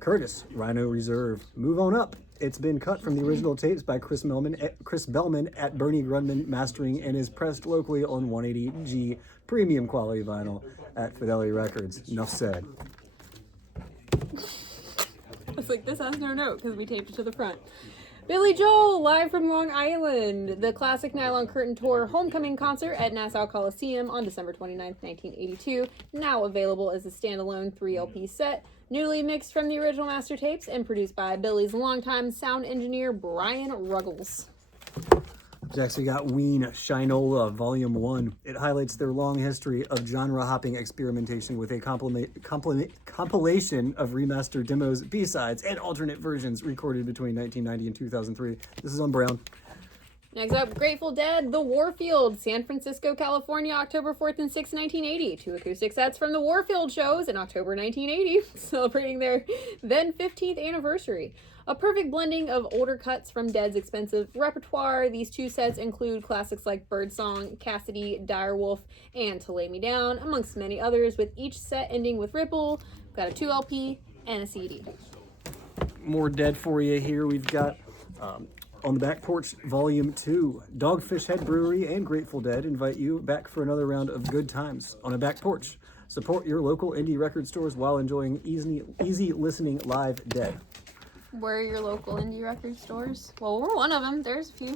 Curtis, Rhino Reserve. Move on up. It's been cut from the original tapes by Chris Bellman at Bernie Grundman Mastering and is pressed locally on 180G premium quality vinyl at Fidelity Records. Enough said. It's like, this has no note because we taped it to the front. Billy Joel, live from Long Island. The classic Nylon Curtain Tour homecoming concert at Nassau Coliseum on December 29th, 1982. Now available as a standalone 3LP set. Newly mixed from the original master tapes and produced by Billy's longtime sound engineer, Brian Ruggles. Next, we got Ween, Shinola, Volume 1. It highlights their long history of genre-hopping experimentation with a compilation of remastered demos, B-sides, and alternate versions recorded between 1990 and 2003. This is on Brown. Next up, Grateful Dead, The Warfield, San Francisco, California, October 4th and 6th, 1980. 2 acoustic sets from the Warfield shows in October 1980, celebrating their then 15th anniversary. A perfect blending of older cuts from Dead's expensive repertoire. These 2 sets include classics like Birdsong, Cassidy, Direwolf, and To Lay Me Down, amongst many others, with each set ending with Ripple. We've got a 2LP and a CD. More Dead for you here. We've got On the Back Porch, Volume 2. Dogfish Head Brewery and Grateful Dead invite you back for another round of good times on a back porch. Support your local indie record stores while enjoying easy listening live Dead. Where are your local indie record stores? Well, we're one of them. There's a few.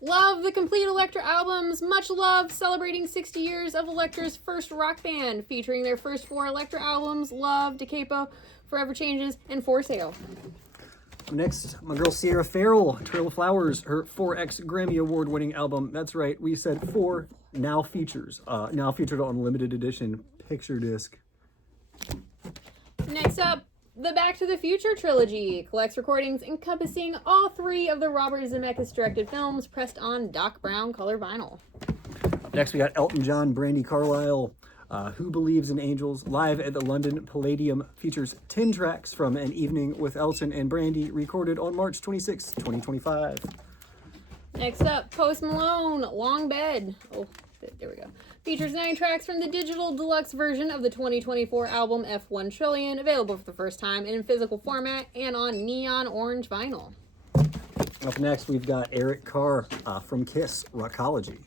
Love the complete Elektra albums. Much love, celebrating 60 years of Elektra's first rock band, featuring their first 4 Elektra albums, Love, Da Capo, Forever Changes, and For Sale. Next, my girl Sierra Farrell, Trail of Flowers, her 4X Grammy Award-winning album. That's right, we said 4 now featured on limited edition picture disc. Next up, the Back to the Future trilogy collects recordings encompassing all 3 of the Robert Zemeckis-directed films, pressed on Doc Brown color vinyl. Next, we got Elton John, Brandi Carlile, Who Believes in Angels, live at the London Palladium, features 10 tracks from An Evening with Elton and Brandi, recorded on March 26, 2025. Next up, Post Malone, Long Bed. Oh, there we go. Features 9 tracks from the digital deluxe version of the 2024 album F1 Trillion, available for the first time in physical format and on neon orange vinyl. Up next, we've got Eric Carr from Kiss, Rockology.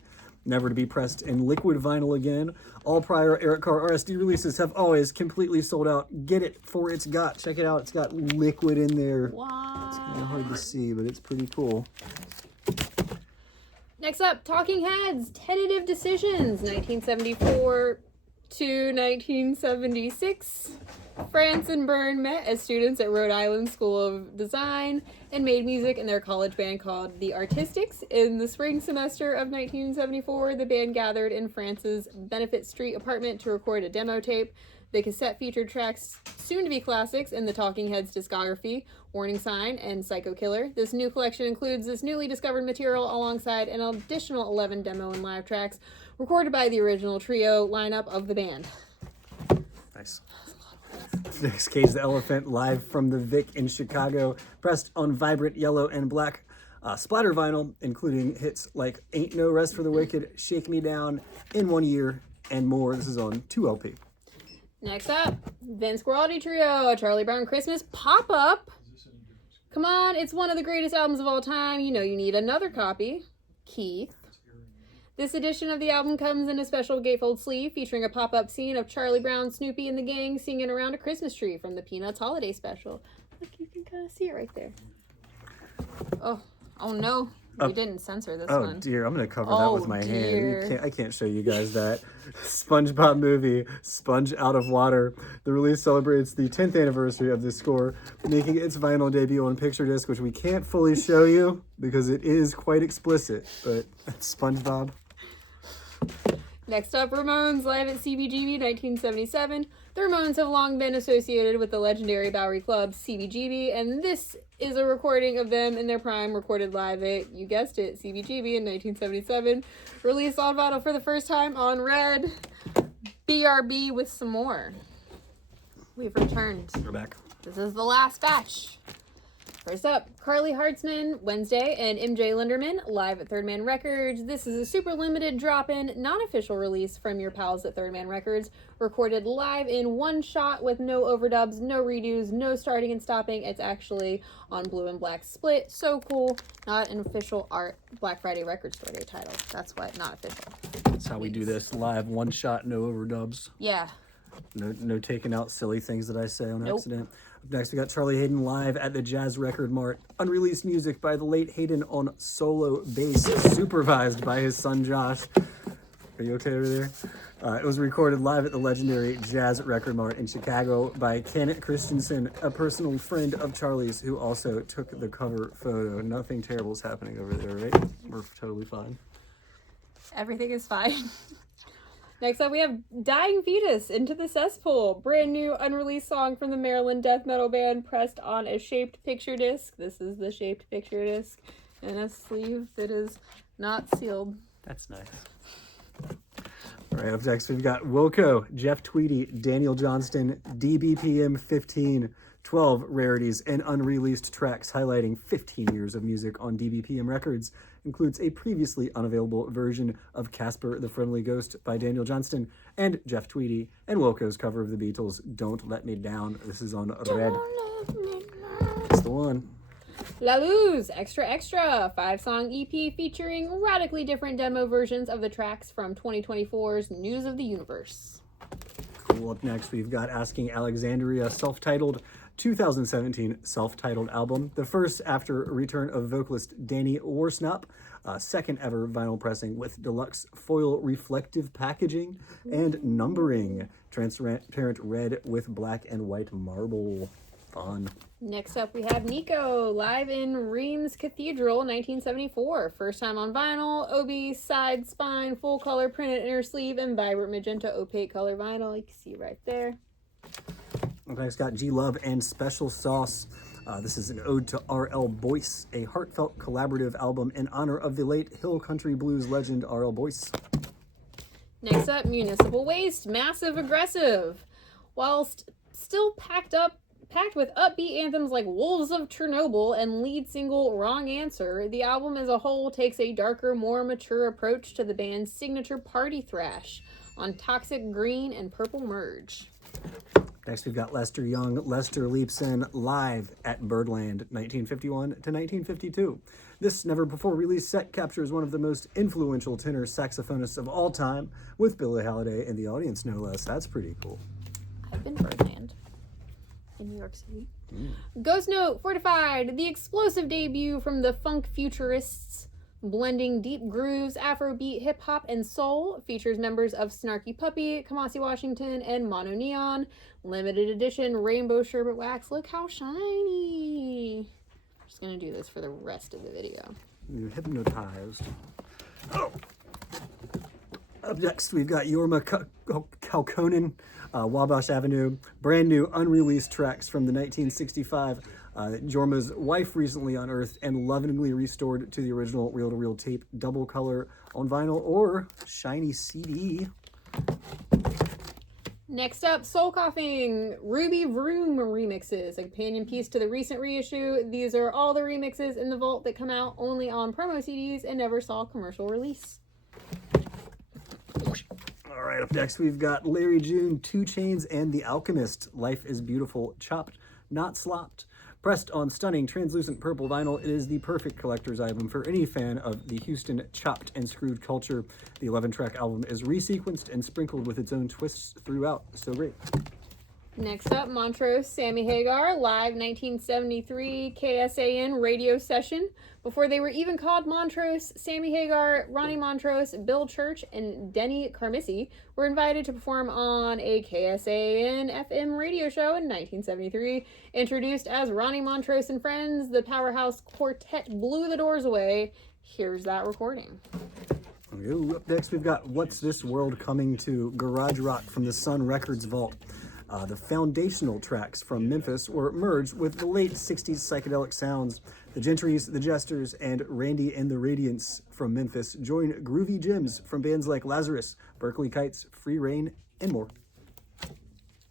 never to be pressed in liquid vinyl again. All prior Eric Carr RSD releases have always completely sold out. Get it for its got. Check it out. It's got liquid in there. Wow. Kind of hard to see, but it's pretty cool. Next up, Talking Heads, tentative decisions, 1974 to 1976. France and Byrne met as students at Rhode Island School of Design and made music in their college band called The Artistics. In the spring semester of 1974, the band gathered in France's Benefit Street apartment to record a demo tape. The cassette featured tracks soon to be classics in the Talking Heads discography, Warning Sign and Psycho Killer. This new collection includes this newly discovered material alongside an additional 11 demo and live tracks recorded by the original trio lineup of the band. Nice. Next, Cage the Elephant, live from the Vic in Chicago, pressed on vibrant yellow and black splatter vinyl, including hits like Ain't No Rest for the Wicked, Shake Me Down, In 1 Year, and more. This is on 2 LP. Next up, Vince Guaraldi Trio, Charlie Brown Christmas pop-up. Come on, it's one of the greatest albums of all time. You know you need another copy. Keith. This edition of the album comes in a special gatefold sleeve featuring a pop-up scene of Charlie Brown, Snoopy, and the gang singing around a Christmas tree from the Peanuts Holiday Special. Look, you can kind of see it right there. Oh no. We didn't censor this one. Oh dear, I'm gonna cover that with my dear. hand. I can't show you guys that. SpongeBob movie, Sponge Out of Water. The release celebrates the 10th anniversary of the score, making its vinyl debut on picture disc, which we can't fully show you because it is quite explicit. But SpongeBob. Next up, Ramones live at CBGB 1977. The Ramones have long been associated with the legendary Bowery Club CBGB, and this is a recording of them in their prime, recorded live at, you guessed it, CBGB in 1977. Released on vinyl for the first time on Red. BRB with some more. We've returned. We're back. This is the last batch. First up, Carly Hartzman, Wednesday, and MJ Linderman, live at Third Man Records. This is a super limited drop-in, non-official release from your pals at Third Man Records, recorded live in one shot with no overdubs, no redos, no starting and stopping. It's actually on blue and black split. So cool. Not an official Art Black Friday Record Store Day title. That's why not official. That's how we do this live, one shot, no overdubs. Yeah. No taking out silly things that I say on Nope. accident. Up next, we got Charlie Hayden live at the Jazz Record Mart. Unreleased music by the late Hayden on solo bass, supervised by his son Josh. Are you okay over there? It was recorded live at the legendary Jazz Record Mart in Chicago by Ken Christensen, a personal friend of Charlie's who also took the cover photo. Nothing terrible is happening over there, right? We're totally fine. Everything is fine. Next up, we have Dying Fetus, Into the Cesspool. Brand new unreleased song from the Maryland death metal band, pressed on a shaped picture disc. This is the shaped picture disc in a sleeve that is not sealed. That's nice. All right, up next, we've got Wilco, Jeff Tweedy, Daniel Johnston, DBPM 15, 12 rarities and unreleased tracks highlighting 15 years of music on DBPM Records. Includes a previously unavailable version of Casper the Friendly Ghost by Daniel Johnston and Jeff Tweedy, and Wilco's cover of the Beatles' Don't Let Me Down. This is on Red. That's the one. La Luz, Extra Extra, 5-song EP featuring radically different demo versions of the tracks from 2024's News of the Universe. Cool. Up next, we've got Asking Alexandria, self-titled 2017 self-titled album, the first after return of vocalist Danny Worsnop, second ever vinyl pressing with deluxe foil reflective packaging and numbering, transparent red with black and white marble. Fun. Next up, we have Nico, live in Reims Cathedral, 1974. First time on vinyl, OB, side, spine, full color printed inner sleeve, and vibrant magenta opaque color vinyl. You can see right there. Okay, it's got G Love and Special Sauce. This is an ode to R.L. Boyce, a heartfelt collaborative album in honor of the late Hill Country Blues legend R.L. Boyce. Next up, Municipal Waste, Massive Aggressive. Whilst still packed with upbeat anthems like Wolves of Chernobyl and lead single Wrong Answer, the album as a whole takes a darker, more mature approach to the band's signature party thrash on Toxic Green and Purple Merge. Next, we've got Lester Young. Lester leaps in live at Birdland, 1951 to 1952. This never-before-released set captures one of the most influential tenor saxophonists of all time, with Billie Holiday in the audience, no less. That's pretty cool. I've been Birdland in New York City. Ghost Note Fortified, the explosive debut from the Funk Futurists, blending deep grooves, Afrobeat, hip hop, and soul, features members of Snarky Puppy, Kamasi Washington, and Mono Neon. Limited edition rainbow sherbet wax. Look how shiny. I'm just gonna do this for the rest of the video. You're hypnotized. Oh. Up next, we've got Yorma Kaukonen, Wabash Avenue, brand new unreleased tracks from the 1965 Jorma's wife recently unearthed and lovingly restored to the original reel-to-reel tape, double color on vinyl or shiny CD. Next up, Soul Coughing, Ruby Vroom remixes, a companion piece to the recent reissue. These are all the remixes in the vault that come out only on promo CDs and never saw commercial release. All right, up next we've got Larry June, 2 Chainz, and The Alchemist. Life is Beautiful, chopped, not slopped. Pressed on stunning translucent purple vinyl, it is the perfect collector's item for any fan of the Houston chopped and screwed culture. The 11-track album is resequenced and sprinkled with its own twists throughout. So great. Next up, Montrose, Sammy Hagar, live 1973 KSAN radio session. Before they were even called Montrose, Sammy Hagar, Ronnie Montrose, Bill Church, and Denny Carmisi were invited to perform on a KSAN FM radio show in 1973. Introduced as Ronnie Montrose and Friends, the Powerhouse Quartet blew the doors away. Here's that recording. Ooh, up next we've got What's This World Coming To, garage rock from the Sun Records vault. The foundational tracks from Memphis were merged with the late 60s psychedelic sounds. The Gentrys, the Jesters, and Randy and the Radiants from Memphis join groovy gems from bands like Lazarus, Berkeley Kites, Free Reign, and more.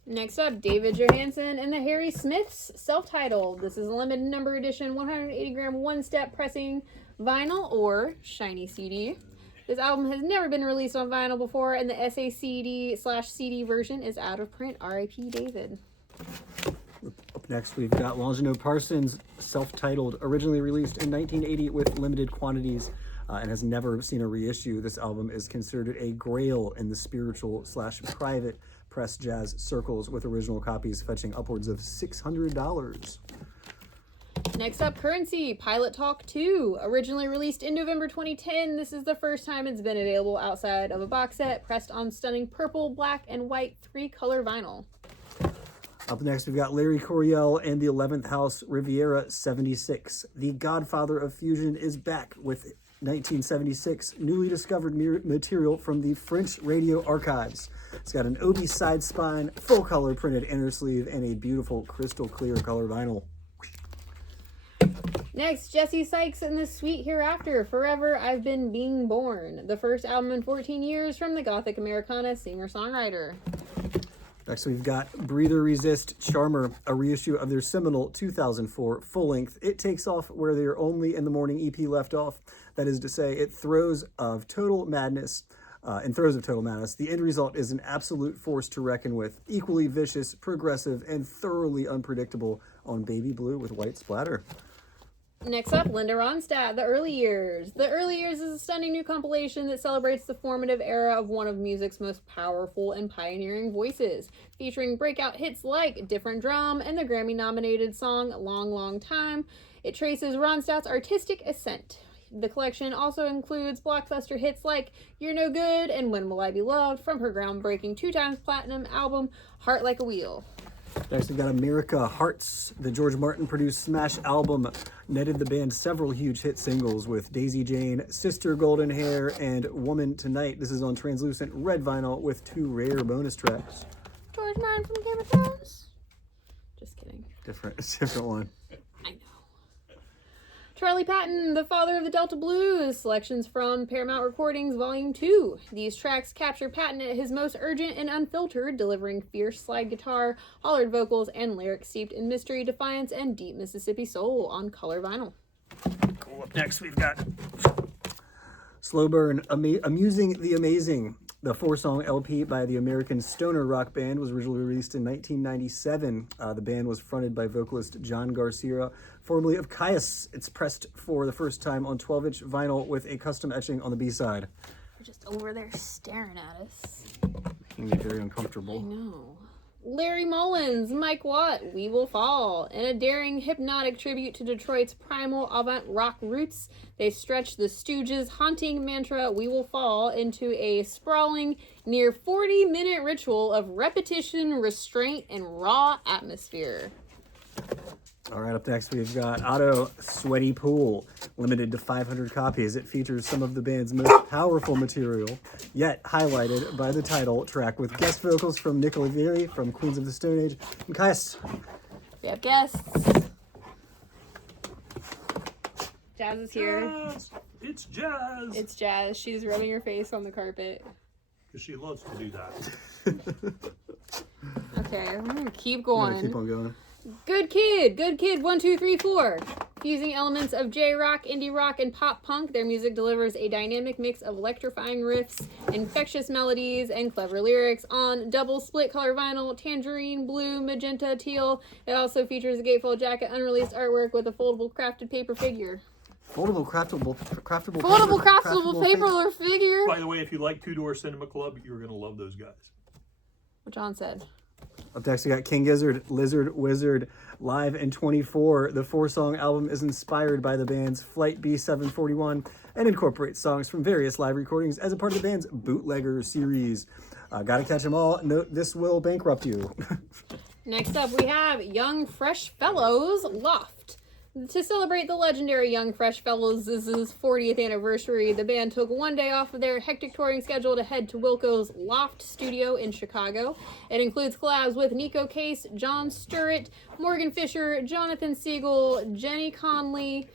Next up, David Johansen and the Harry Smiths, self-titled. This is a limited number edition 180-gram one-step pressing vinyl or shiny CD. This album has never been released on vinyl before, and the SACD/CD version is out of print. R.I.P. David. Up next, we've got Longino Parsons, self-titled, originally released in 1980 with limited quantities and has never seen a reissue. This album is considered a grail in the spiritual/private press jazz circles, with original copies fetching upwards of $600. Next up, Currency, Pilot Talk 2. Originally released in November 2010, this is the first time it's been available outside of a box set, pressed on stunning purple, black, and white 3-color vinyl. Up next, we've got Larry Coryell and the 11th House, Riviera 76. The godfather of fusion is back with 1976 newly discovered material from the French radio archives. It's got an Obi side spine, full color printed inner sleeve, and a beautiful crystal clear color vinyl. Next, Jesse Sykes and the Sweet Hereafter, Forever I've Been Being Born. The first album in 14 years from the Gothic Americana singer-songwriter. Next, we've got Breather Resist Charmer, a reissue of their seminal 2004 full-length It Takes Off Where Their Only in the Morning EP left off. That is to say, in throes of total madness. The end result is an absolute force to reckon with, equally vicious, progressive, and thoroughly unpredictable on baby blue with white splatter. Next up, Linda Ronstadt, The Early Years. The Early Years is a stunning new compilation that celebrates the formative era of one of music's most powerful and pioneering voices, featuring breakout hits like Different Drum and the Grammy-nominated song Long, Long Time. It traces Ronstadt's artistic ascent. The collection also includes blockbuster hits like You're No Good and When Will I Be Loved from her groundbreaking 2x platinum album Heart Like a Wheel. Next, we've got America Hearts. The George Martin-produced smash album netted the band several huge hit singles with Daisy Jane, Sister Golden Hair, and Woman Tonight. This is on translucent red vinyl with 2 rare bonus tracks. George Martin from Game of Thrones? Just kidding. Different one. I know. Charlie Patton, the father of the Delta Blues, selections from Paramount Recordings Volume 2. These tracks capture Patton at his most urgent and unfiltered, delivering fierce slide guitar, hollered vocals, and lyrics steeped in mystery, defiance, and deep Mississippi soul on color vinyl. Cool. Up next, we've got Slow Burn, Amusing the Amazing. The 4-song LP by the American stoner rock band was originally released in 1997. The band was fronted by vocalist John Garcia, formerly of Caius. It's pressed for the first time on 12-inch vinyl with a custom etching on the B-side. They're just over there staring at us. Making me very I uncomfortable. know. Larry Mullins, Mike Watt, We Will Fall. In a daring, hypnotic tribute to Detroit's primal avant rock roots, they stretch the Stooges' haunting mantra, We Will Fall, into a sprawling, near 40-minute ritual of repetition, restraint, and raw atmosphere. All right, up next we've got Otto Sweaty Pool, limited to 500 copies. It features some of the band's most powerful material, yet highlighted by the title track with guest vocals from Nick Oliveri from Queens of the Stone Age and Caius. We have guests. Jazz is here. Jazz! It's Jazz! It's Jazz. She's rubbing her face on the carpet. Because she loves to do that. Okay, I'm gonna keep I'm gonna going. keep on going. Good Kid, 1, 2, 3, 4. Fusing elements of J-rock, indie rock, and pop punk, their music delivers a dynamic mix of electrifying riffs, infectious melodies, and clever lyrics on double split color vinyl, tangerine, blue, magenta, teal. It also features a gatefold jacket, unreleased artwork with a foldable crafted paper figure. Foldable, craftable Paper figure. By the way, if you like Two Door Cinema Club, you're going to love those guys. What John said. Up next, we got King Gizzard, Lizard Wizard, live in 24. The 4-song album is inspired by the band's Flight B741 and incorporates songs from various live recordings as a part of the band's Bootlegger series. Gotta catch them all. Note, this will bankrupt you. Next up, we have Young Fresh Fellows Loft. To celebrate the legendary Young Fresh Fellows' 40th anniversary, the band took one day off of their hectic touring schedule to head to Wilco's Loft studio in Chicago. It includes collabs with Nico Case, John Sturrett, Morgan Fisher, Jonathan Siegel, Jenny Conley.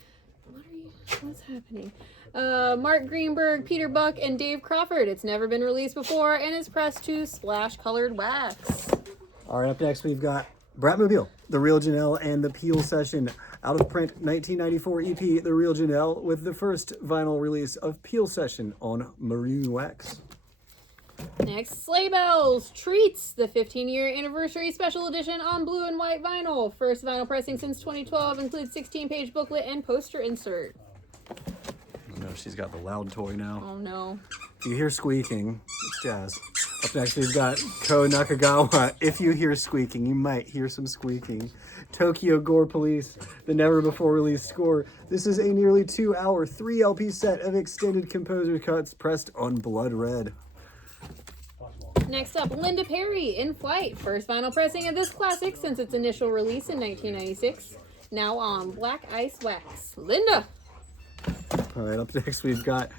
What's happening? Mark Greenberg, Peter Buck, and Dave Crawford. It's never been released before and is pressed to splash colored wax. All right, up next, we've got Bratmobile, The Real Janelle, and The Peel Session. Out of print 1994 EP, The Real Janelle, with the first vinyl release of Peel Session on maroon wax. Next, Sleigh Bells Treats, the 15-year anniversary special edition on blue and white vinyl. First vinyl pressing since 2012, includes 16-page booklet and poster insert. Oh no, she's got the loud toy now. Oh no. If you hear squeaking, it's Jazz. Up next, we've got Ko Nakagawa. If you hear squeaking, you might hear some squeaking. Tokyo Gore Police, the never-before-released score. This is a nearly 2-hour, 3-LP set of extended composer cuts pressed on blood red. Next up, Linda Perry, In Flight. First vinyl pressing of this classic since its initial release in 1996. Now on Black Ice Wax. Linda! All right, up next we've got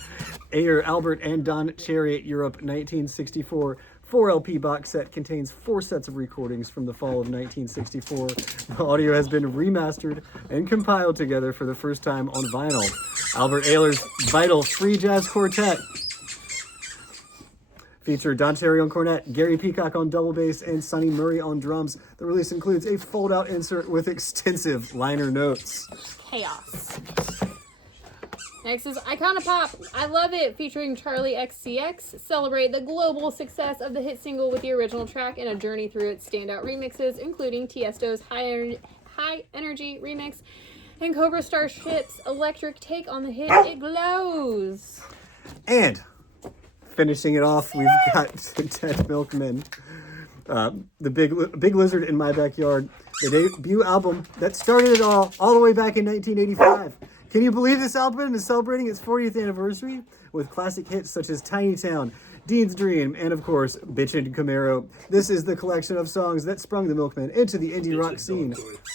Ayer, Albert, and Don Cherry, Europe, 1964. 4-LP box set contains 4 sets of recordings from the fall of 1964. The audio has been remastered and compiled together for the first time on vinyl. Albert Ayler's Vital Free Jazz Quartet featured Don Cherry on cornet, Gary Peacock on double bass, and Sonny Murray on drums. The release includes a fold-out insert with extensive liner notes. Chaos. Next is Iconopop, I Love It, featuring Charlie XCX. Celebrate the global success of the hit single with the original track and a journey through its standout remixes, including Tiesto's High Energy remix and Cobra Starship's electric take on the hit It Glows. And finishing it off, we've got Dead Milkmen. The Big Lizard in My Backyard, the debut album that started it all the way back in 1985. Can you believe this album is celebrating its 40th anniversary with classic hits such as Tiny Town, Dean's Dream, and of course, Bitchin' Camaro. This is the collection of songs that sprung the Milkmen into the indie rock scene.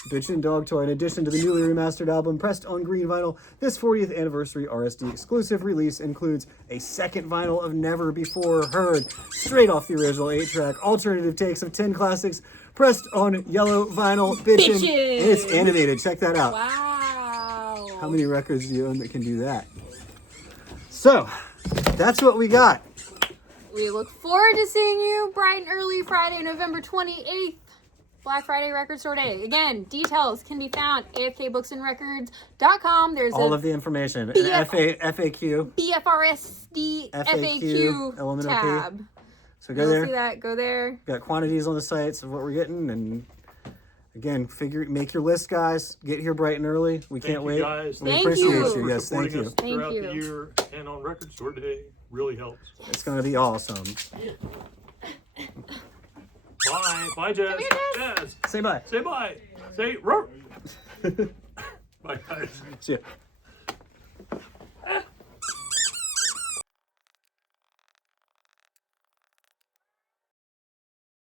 Bitchin' Dog Toy, in addition to the newly remastered album pressed on green vinyl, this 40th anniversary RSD exclusive release includes a second vinyl of Never Before Heard, straight off the original 8-track, alternative takes of 10 classics pressed on yellow vinyl. Bitchin'. And it's animated. Check that out. Wow. How many records do you own that can do that? So, that's what we got. We look forward to seeing you bright and early Friday, November 28th Black Friday Record Store Day. Again, details can be found at afkbooksandrecords.com. There's All a of the information. An BF FAQ. BFRSD FAQ Element of P. tab. So go You'll there. see that. Go there. Got quantities on the sites of what we're getting, and again, make your list, guys. Get here bright and early. We can't Thank wait. you guys. We Thank appreciate you. you. For Yes, thank supporting you. us Thank throughout you. the year and on Record Store Day. Really helps. It's gonna be awesome. Bye. Bye, Jazz. here, Jazz. Jazz. Say bye. Say bye. Say roar. Bye, guys. See ya.